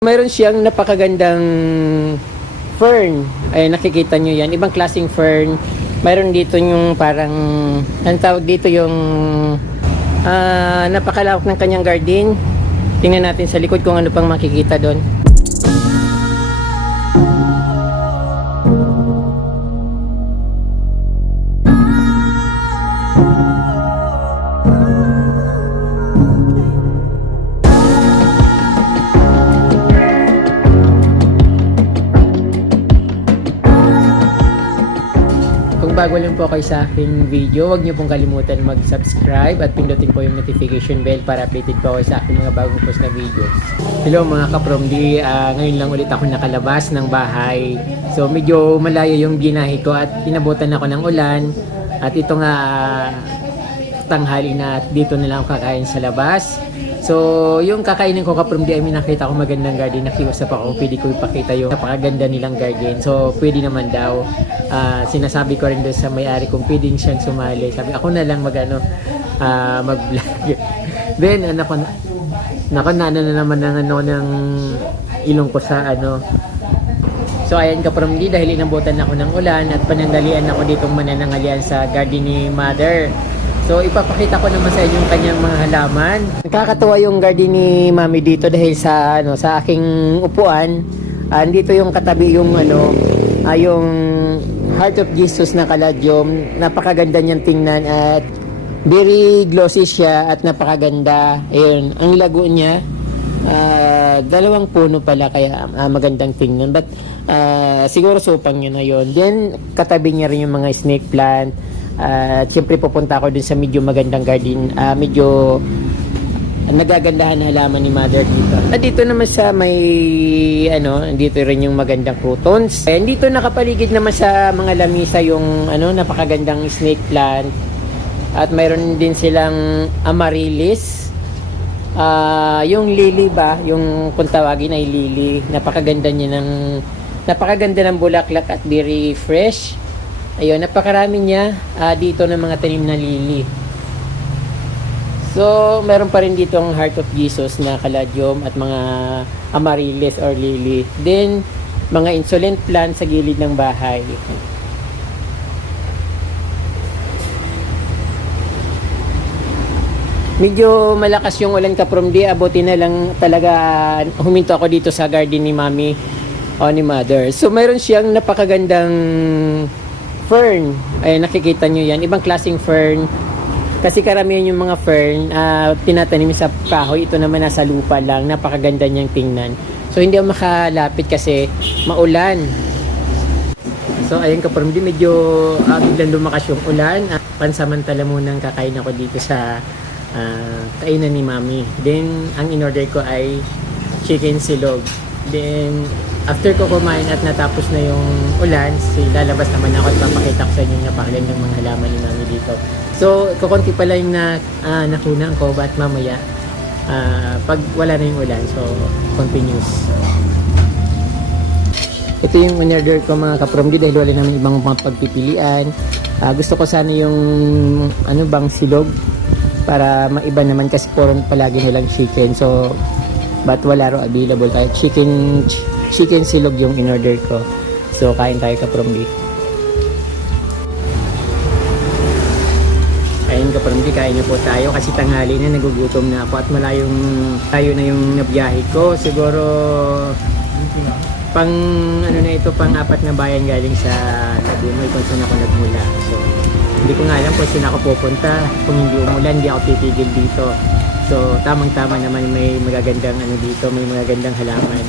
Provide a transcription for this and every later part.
Mayroon siyang napakagandang fern. Ay, nakikita nyo yan. Ibang klaseng fern. Mayroon dito yung parang, ang tawag dito yung napakalawak ng kanyang garden. Tingnan natin sa likod kung ano pang makikita doon. Bago lang po kayo sa aking video, huwag niyo pong kalimutan mag-subscribe at pindutin po yung notification bell para updated po kayo sa aking mga bagong post na videos. Hello mga kapromdi, ngayon lang ulit ako nakalabas ng bahay. So medyo malayo yung binahe ko at inabutan ako ng ulan. At ito nga tanghali na at dito na lang ako kakain sa labas. So yung kakainin ko kapromdi ay nakita ko magandang garden. Nakiusap ako kung pwede ko ipakita yung napakaganda nilang garden. So pwede naman daw. Sinasabi ko rin doon sa may-ari kung pwedeng siyang sumali. Sabi ako na lang mag-vlog. Then nako na naman ng ilong ko sa ano. So ayan kapromdi, dahil inabutan ako ng ulan at panandalian ako ditong mananangalian sa garden ni Mother. So ipapakita ko naman sa inyo yung kanyang mga halaman. Nakakatuwa yung garden ni Mami dito dahil sa sa aking upuan. Andito yung katabi yung yung Heart of Jesus na caladium. Napakaganda niyang tingnan at very glossy siya at napakaganda. Ayun, ang lago niya. Dalawang puno pala kaya magandang tingnan. But siguro supang yun na yun. Then katabi niya rin yung mga snake plant. At siyempre pupunta ako dun sa medyo magandang garden, medyo nagagandahan na halaman ni Mother dito. At dito naman sa may dito rin yung magandang croutons. And dito nakapaligid naman sa mga lamisa yung napakagandang snake plant. At mayroon din silang amaryllis. Yung lily ba, yung kung tawagin ay lily, napakaganda ng bulaklak at very fresh. Ayun, napakarami niya dito ng mga tanim na lily. So, meron pa rin dito ang Heart of Jesus na caladium at mga amaryllis or lily. Then, mga insolent plant sa gilid ng bahay. Medyo malakas yung ulan kapromdi. Abuti na lang talaga huminto ako dito sa garden ni Mami o ni Mother. So, meron siyang napakagandang fern. Ay, nakikita nyo yan. Ibang klaseng fern. Kasi karamihan yung mga fern tinatanim sa kahoy. Ito naman nasa lupa lang. Napakaganda niyang tingnan. So hindi ako makalapit kasi maulan. So ayun kapromdi, medyo biglang lumakas yung ulan. Pansamantala munang kakain ako dito sa kainan ni Mami. Then ang in-order ko ay chicken silog. Then after ko kumain at natapos na yung ulan, lalabas naman ako at papakita ko sa inyo yung napakagandang mga halaman ni Mami dito. So, kukunti pala yung nakunan ko, but mamaya, pag wala na yung ulan, so, continuous. Ito yung in-order ko mga kapromdi dahil wala naman ibang mga pagpipilian. Gusto ko sana yung, silog, para maiba naman kasi puro palagi nilang chicken. So, but wala ro available tayo. Chicken silog yung in-order ko. So, kain tayo kapromdi. Ayun kapromdi, kain na po tayo kasi tanghali na, nagugutom na ako at tayo na yung nabiyahe ko. Siguro pang pang apat na bayan galing sa Tagunoy kung saan ako nagmula. So, hindi ko nga alam kung saan ako pupunta. Kung hindi umulan, hindi ako titigil dito. So, tamang-tama naman may magagandang dito, may magagandang halaman.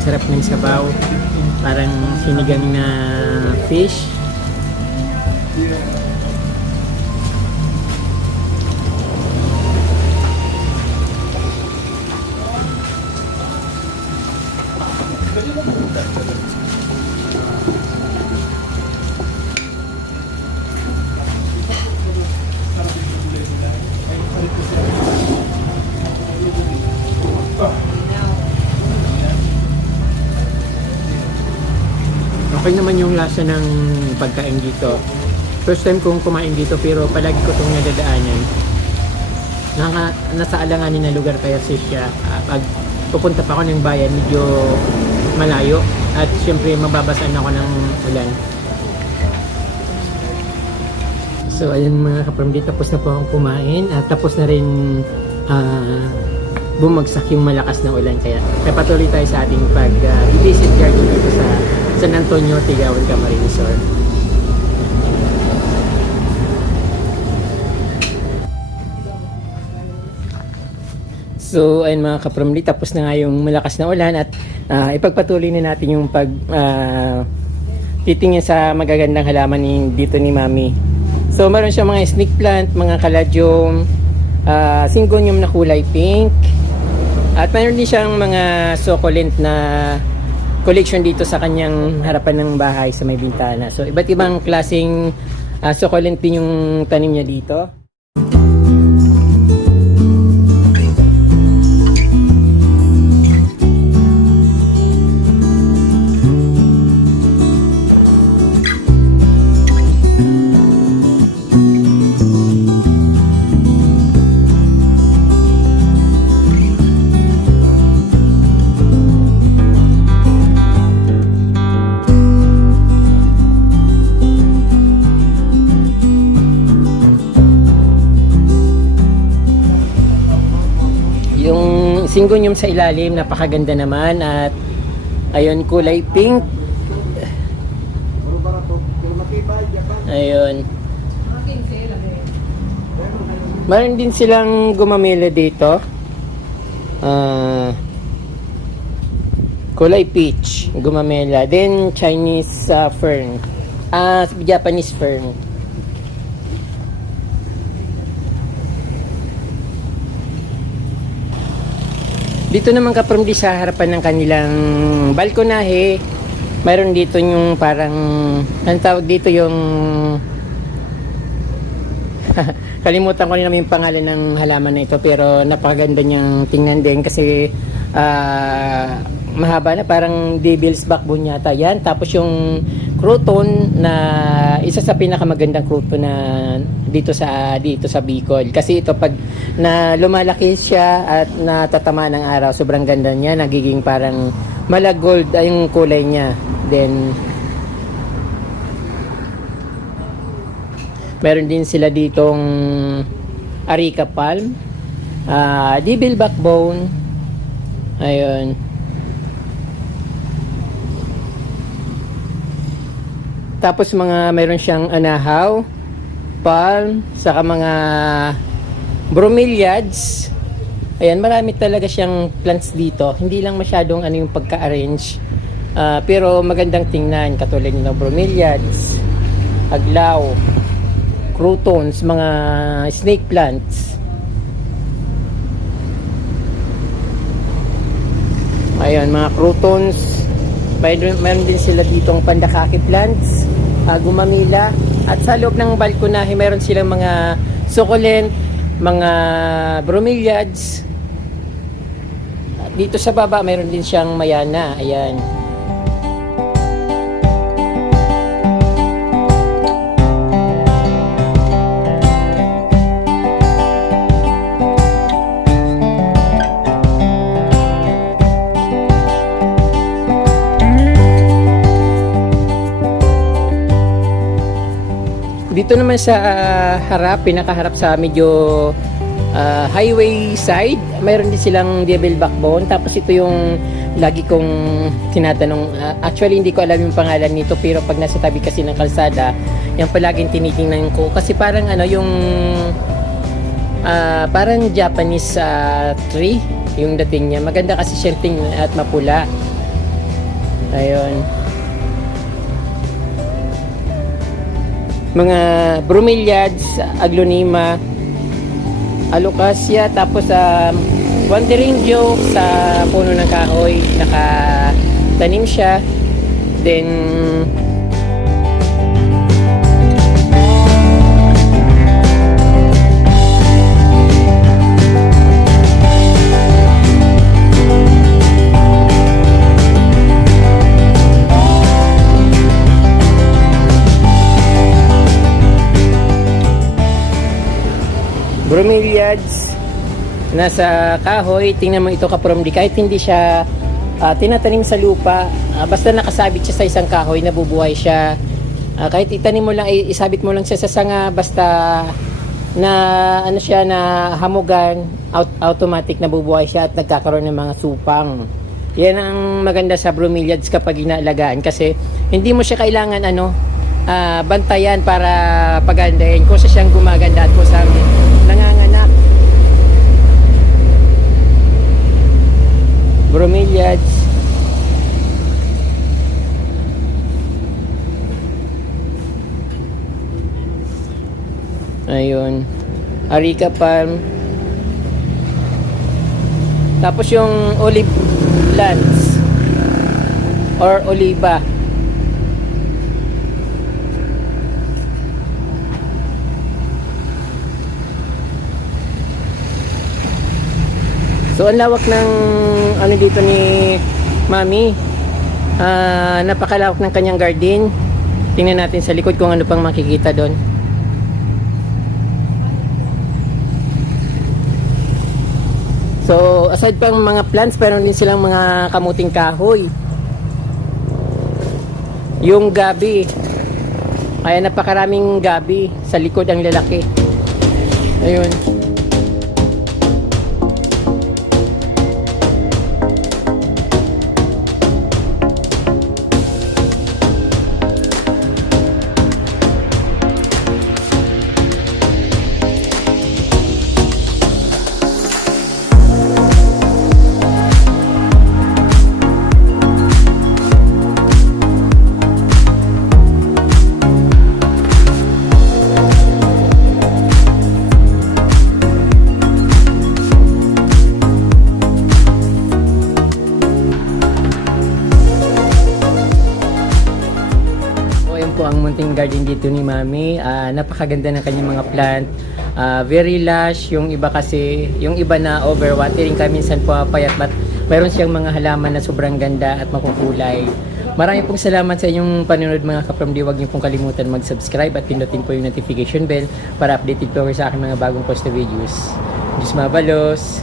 Sarap ng sabaw, parang sinigang na fish. Okay naman yung lasa ng pagkain dito. First time kong kumain dito pero palagi ko itong nadadaanan. Nasa alanganin na lugar kaya siya. Pag pupunta pa ako ng bayan, medyo malayo. At syempre mababasaan ako ng ulan. So ayun mga kapamilya, tapos na po akong kumain. At tapos na rin bumagsak yung malakas na ulan. Kaya patuloy tayo sa ating pag-visit garden dito sa San Antonio, Tigawan, Camarines Sur. So ayun mga kapamilya, tapos na nga yung malakas na ulan at ipagpatuloy na natin yung titingin sa magagandang halaman dito ni Mami. So meron siya mga snake plant, mga caladium, syngonium na kulay pink. At mayroon din siyang mga succulent na collection dito sa kanyang harapan ng bahay sa may bintana. So iba't ibang klaseng succulent din yung tanim niya dito. Syngonium sa ilalim, napakaganda naman at ayun, kulay pink. Ayun. Meron din silang gumamela dito. Kulay peach, gumamela. Then Chinese fern. Japanese fern. Dito naman kapamilya sa harapan ng kanilang balkonahe, mayroon dito yung parang, ang tawag dito yung kalimutan ko rin naman yung pangalan ng halaman na ito, pero napakaganda niyang tingnan din kasi mahaba na, parang devil's backbone yata yan. Tapos yung crouton na isa sa pinakamagandang crouton na dito sa Bicol, kasi ito pag na lumalaki siya at natatama ng araw, sobrang ganda niya, nagiging parang malagold yung kulay niya. Then meron din sila ditong Areca palm, devil backbone, ayun. Tapos meron siyang anahaw, palm, saka mga bromeliads. Ayan, marami talaga siyang plants dito. Hindi lang masyadong yung pagka-arrange. Pero magandang tingnan, katulad ng bromeliads, aglaw, croutons, mga snake plants. Ayan, mga croutons. Mayroon din sila ditong pandakaki plants, gumamila. At sa loob ng balkonahe, mayroon silang mga succulent, mga bromeliads. At dito sa baba, mayroon din siyang mayana. Ayan. Dito naman sa harap, pinakaharap sa medyo highway side, mayroon din silang devil backbone. Tapos ito yung lagi kong tinatanong, actually hindi ko alam yung pangalan nito, pero pag nasa tabi kasi ng kalsada, yung palaging tinitingnan ko kasi parang yung parang Japanese tree yung dating niya. Maganda kasi siya tingnan at mapula. Ayun. Mga bromeliads, aglonema, alocasia, tapos wandering joke sa puno ng kahoy, nakatanim siya. Then bromeliads nasa kahoy. Tingnan mo ito kaprom, di kahit hindi siya tinatanim sa lupa, basta nakasabit siya sa isang kahoy, nabubuhay siya. Kahit itanim mo lang, isabit mo lang siya sa sanga, basta na ano siya, na hamugan, automatic nabubuhay siya at nagkakaroon ng mga supang. Yan ang maganda sa bromeliads kapag inaalagaan, kasi hindi mo siya kailangan bantayan para pagandahin kung siyang gumaganda at kung saan nanganganak. Bromeliads. Ayun. Areca palm. Tapos yung olive plants or oliva. So ang lawak ng ano dito ni Mami. Napakalawak ng kanyang garden. Tingnan natin sa likod kung ano pang makikita doon. So aside pang mga plants, meron din silang mga kamuting kahoy. Yung gabi. Kaya napakaraming gabi sa likod ang lalaki. Ayun. Po ang munting garden dito ni Mami. Napakaganda ng kanyang mga plant. Very lush. Yung iba kasi, yung iba na overwatering kami, minsan po payat, but mayroon siyang mga halaman na sobrang ganda at makukulay. Maraming pong salamat sa inyong panonood mga kapramdi. Huwag niyo pong kalimutan mag-subscribe at pindutin po yung notification bell para updated po kayo sa aking mga bagong post na videos. Diyos mabalos!